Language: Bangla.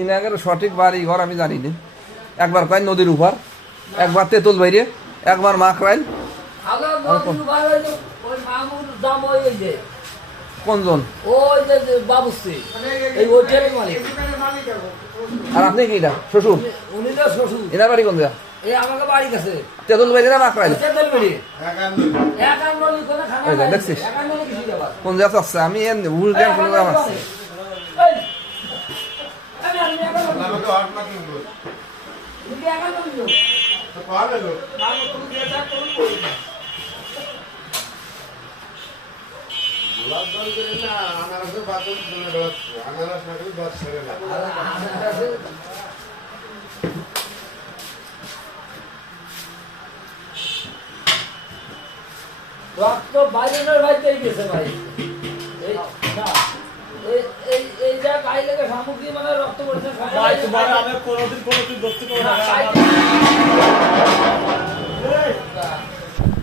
ইনাগের সঠিক বাড়ি ঘর আমি জানি না। একবার কয় নদীর উপর, একবার তেঁতুল বাইরে, একবার মাখরাইল। কোনজন? আর আপনি কি এটা শ্বশুর? এনার বাড়ি কোন জায়গা? তেঁতুল বাইরে না মাখরাইল? দেখছিস কোন জায়গা আছে? আমি ভুল দেওয়ার কোনো দাম আছে। রক্ত বাইরের বাইরে গেছে ভাই। এই যা গায়ে লেগে সামগ্রী মানে রক্ত পড়ছে। আমি কোনোদিন ধরতে পারবো না।